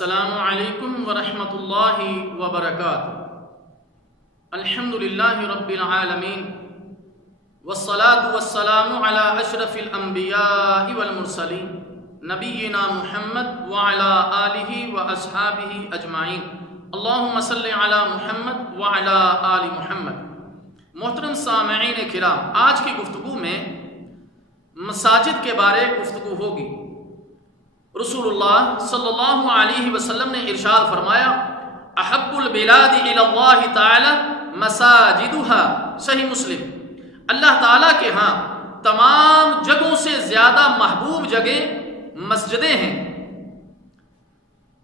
السلام علیکم ورحمۃ اللہ وبرکاتہ۔ الحمدللہ رب العالمین والصلاة والسلام علی اشرف الانبیاء والمرسلین نبینا محمد وعلی آلہ واصحابہ اجمعین، اللہم صلی علی محمد وعلی آل محمد۔ محترم سامعین کرام، آج کی گفتگو میں مساجد کے بارے گفتگو ہوگی۔ رسول اللہ صلی اللہ علیہ وسلم نے ارشاد فرمایا، احب البلاد الی اللہ تعالی مساجدها، صحیح مسلم۔ اللہ تعالیٰ کے ہاں تمام جگہوں سے زیادہ محبوب جگہ مسجدیں ہیں۔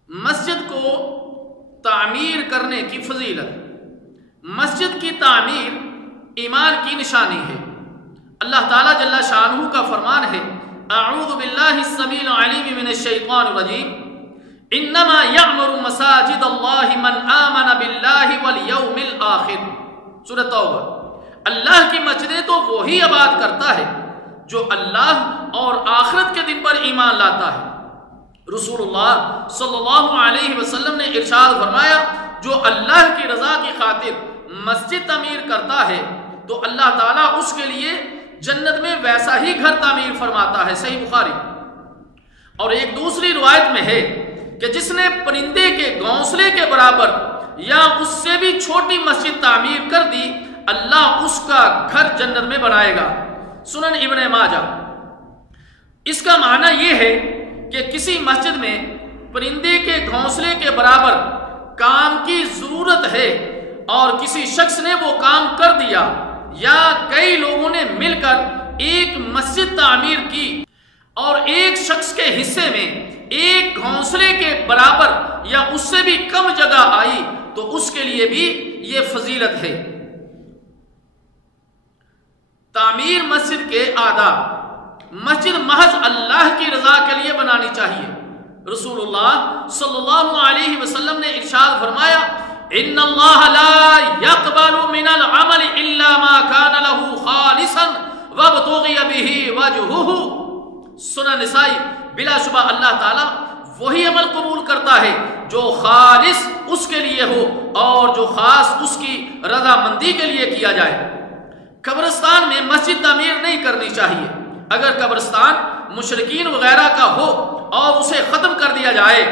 مسجد کو تعمیر کرنے کی فضیلت، مسجد کی تعمیر ایمان کی نشانی ہے۔ اللہ تعالیٰ جل شانہ کا فرمان ہے، اعوذ باللہ السمیع العلیم من الشیطان الرجیم، انما یعمر مساجد اللہ من آمن باللہ والیوم الآخر، سورۃ توبہ۔ اللہ کی مسجدیں تو وہی آباد کرتا ہے جو اللہ اور آخرت کے دن پر ایمان لاتا ہے۔ رسول اللہ صلی اللہ علیہ وسلم نے ارشاد فرمایا، جو اللہ کی رضا کی خاطر مسجد تعمیر کرتا ہے تو اللہ تعالیٰ اس کے لیے جنت میں ویسا ہی گھر تعمیر فرماتا ہے، صحیح بخاری۔ اور ایک دوسری روایت میں ہے کہ جس نے پرندے کے گھونسلے کے برابر یا اس سے بھی چھوٹی مسجد تعمیر کر دی، اللہ اس کا گھر جنت میں بنائے گا، سنن ابن ماجہ۔ اس کا معنی یہ ہے کہ کسی مسجد میں پرندے کے گھونسلے کے برابر کام کی ضرورت ہے اور کسی شخص نے وہ کام کر دیا، یا کئی لوگوں نے مل کر ایک مسجد تعمیر کی اور ایک شخص کے حصے میں ایک گھونسلے کے برابر یا اس سے بھی کم جگہ آئی تو اس کے لیے بھی یہ فضیلت ہے۔ تعمیر مسجد کے آداب، مسجد محض اللہ کی رضا کے لیے بنانی چاہیے۔ رسول اللہ صلی اللہ علیہ وسلم نے ارشاد فرمایا، ان اللہ لا يقبل من العمل الا ما كان له خالصا وابتغي به وجهه، سنن نسائی۔ بلا شبہ اللہ تعالیٰ وہی عمل قبول کرتا ہے جو خالص اس کے لیے ہو اور جو خاص اس کی رضا مندی کے لیے کیا جائے۔ قبرستان میں مسجد تعمیر نہیں کرنی چاہیے۔ اگر قبرستان مشرکین وغیرہ کا ہو اور اسے ختم کر دیا جائے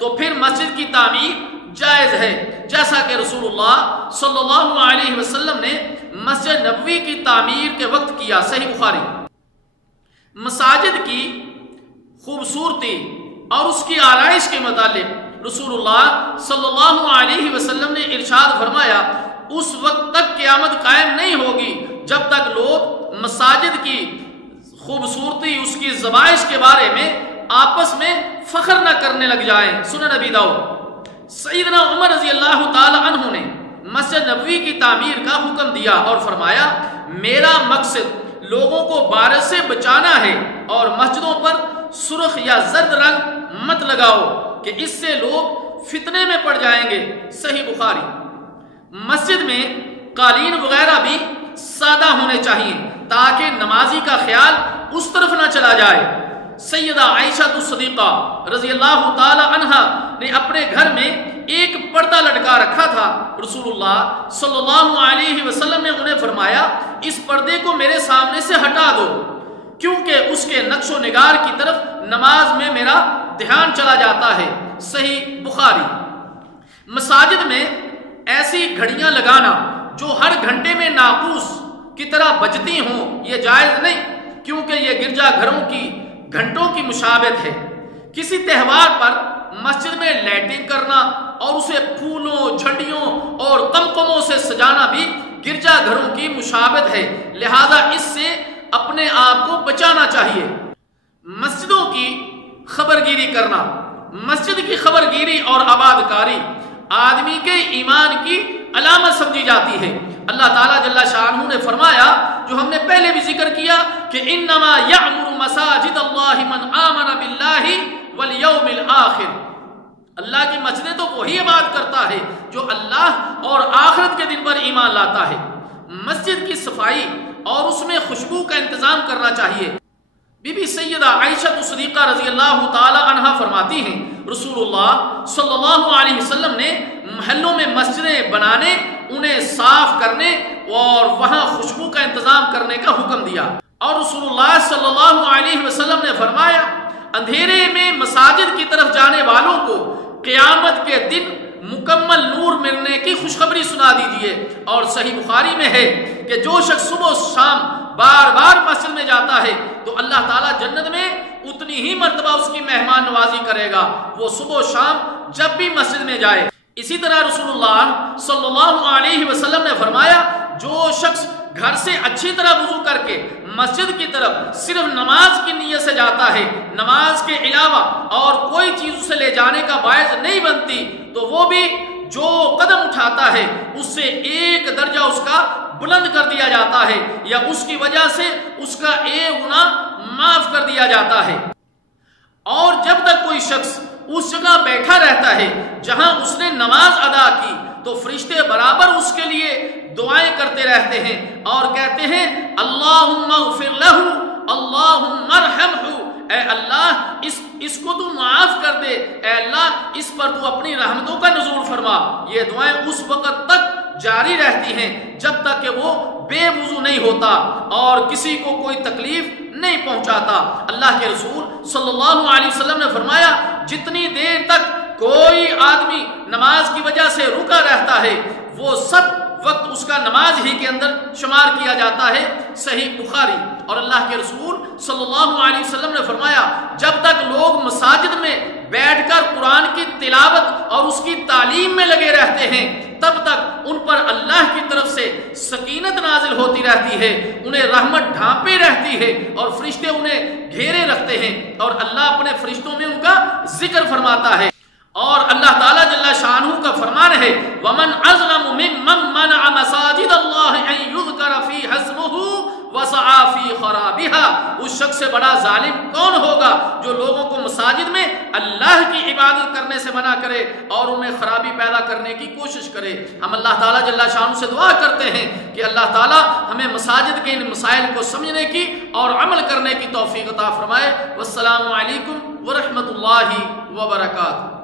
تو پھر مسجد کی تعمیر جائز ہے، جیسا کہ رسول اللہ صلی اللہ علیہ وسلم نے مسجد نبوی کی تعمیر کے وقت کیا، صحیح بخاری۔ مساجد کی خوبصورتی اور اس کی آرائش کے متعلق رسول اللہ صلی اللہ علیہ وسلم نے ارشاد فرمایا، اس وقت تک قیامت قائم نہیں ہوگی جب تک لوگ مساجد کی خوبصورتی، اس کی زوائش کے بارے میں آپس میں فخر نہ کرنے لگ جائیں، سنن نبی داؤد۔ سیدنا عمر رضی اللہ تعالی عنہ نے مسجد نبوی کی تعمیر کا حکم دیا اور فرمایا، میرا مقصد لوگوں کو بارش سے بچانا ہے اور مسجدوں پر سرخ یا زرد رنگ مت لگاؤ کہ اس سے لوگ فتنے میں پڑ جائیں گے، صحیح بخاری۔ مسجد میں قالین وغیرہ بھی سادہ ہونے چاہیے تاکہ نمازی کا خیال اس طرف نہ چلا جائے۔ سیدہ عائشہ الصدیقہ رضی اللہ تعالی عنہا نے اپنے گھر میں ایک پردہ لٹکا رکھا تھا۔ رسول اللہ صلی اللہ علیہ وسلم نے انہیں فرمایا، اس پردے کو میرے سامنے سے ہٹا دو کیونکہ اس کے نقش و نگار کی طرف نماز میں میرا دھیان چلا جاتا ہے، صحیح بخاری۔ مساجد میں ایسی گھڑیاں لگانا جو ہر گھنٹے میں ناقوس کی طرح بجتی ہوں، یہ جائز نہیں، کیونکہ یہ گرجا گھروں کی گھنٹوں کی مشابہت ہے۔ کسی تہوار پر مسجد میں لائٹنگ کرنا اور اسے پھولوں، جھنڈیوں اور قمقموں سے سجانا بھی گرجا گھروں کی مشابہت ہے، لہذا اس سے اپنے آپ کو بچانا چاہیے۔ مسجدوں کی خبرگیری کرنا، مسجد کی خبرگیری اور آباد کاری آدمی کے ایمان کی علامت سمجھی جاتی ہے۔ اللہ تعالیٰ جل شانہ نے فرمایا، جو ہم نے پہلے بھی ذکر کیا، کہ انما یعمر مساجد اللہ من آمن باللہ والیوم الآخر، اللہ کی مسجدیں تو وہی آباد کرتا ہے جو اللہ اور آخرت کے دن پر ایمان لاتا ہے۔ مسجد کی صفائی اور اس میں خوشبو کا انتظام کرنا چاہیے۔ بی بی سیدہ عائشہ صدیقہ رضی اللہ تعالی عنہا فرماتی ہیں رسول اللہ صلی اللہ علیہ وسلم نے محلوں میں مسجدیں بنانے، انہیں صاف کرنے اور وہاں خوشبو کا انتظام کرنے کا حکم دیا، اور رسول اللہ صلی اللہ علیہ وسلم نے فرمایا اندھیرے میں مساجد کی طرف جانے والوں کو قیامت کے دن مکمل نور ملنے کی خوشخبری سنا دیجیے۔ اور صحیح بخاری میں ہے کہ جو شخص صبح و شام بار بار مسجد میں جاتا ہے تو اللہ تعالیٰ جنت میں اتنی ہی مرتبہ اس کی مہمان نوازی کرے گا، وہ صبح و شام جب بھی مسجد میں جائے۔ اسی طرح رسول اللہ صلی اللہ علیہ وسلم نے فرمایا جو شخص گھر سے اچھی طرح وضو کر کے مسجد کی طرف صرف نماز کی نیت سے جاتا ہے، نماز کے علاوہ اور کوئی چیز اسے لے جانے کا باعث نہیں بنتی، تو وہ بھی جو قدم اٹھاتا ہے اس سے ایک درجہ اس کا بلند کر دیا جاتا ہے، یا اس کی وجہ سے اس کا ایک گناہ معاف کر دیا جاتا ہے۔ اور جب تک کوئی شخص اس جگہ بیٹھا رہتا ہے جہاں اس نے نماز ادا کی تو فرشتے برابر اس کے لیے دعائیں کرتے رہتے ہیں اور کہتے ہیں اللہم اغفر لہ، اللہم ارحمہ، اے اللہ اس کو تو معاف کر دے، اے اللہ اس پر تو اپنی رحمتوں کا نزول فرما۔ یہ دعائیں اس وقت تک جاری رہتی ہیں جب تک کہ وہ بے وضو نہیں ہوتا اور کسی کو کوئی تکلیف نہیں پہنچاتا۔ اللہ کے رسول صلی اللہ علیہ وسلم نے فرمایا جتنی دیر تک کوئی آدمی نماز کی وجہ سے رکا رہتا ہے وہ سب وقت اس کا نماز ہی کے اندر شمار کیا جاتا ہے، صحیح بخاری۔ اور اللہ کے رسول صلی اللہ علیہ وسلم نے فرمایا جب تک لوگ مساجد میں بیٹھ کر قرآن کی تلاوت اور اس کی تعلیم میں لگے رہتے ہیں تب تک ان پر اللہ کی طرف سے سکینت نازل ہوتی رہتی ہے، انہیں رحمت ڈھانپے رہتی ہے اور فرشتے انہیں گھیرے رکھتے ہیں، اور اللہ اپنے فرشتوں میں ان کا ذکر فرماتا ہے۔ اور اللہ تعالیٰ جل شانہ کا فرمان ہے وَمَنْ أَظْلَمُ مِمَّنْ مَنَعَ مَسَاجِدَ اللَّهِ أَن يُذْكَرَ فِيهَا اسْمُهُ وَسَعَىٰ فِي خَرَابِهَا۔ اس شخص سے بڑا ظالم کون ہوگا جو لوگوں کو مساجد میں اللہ کی عبادت کرنے سے منع کرے اور انہیں خرابی پیدا کرنے کی کوشش کرے۔ ہم اللہ تعالیٰ جل شانہ سے دعا کرتے ہیں کہ اللہ تعالیٰ ہمیں مساجد کے ان مسائل کو سمجھنے کی اور عمل کرنے کی توفیق عطا فرمائے۔ والسلام علیکم ورحمۃ اللہ وبرکاتہ۔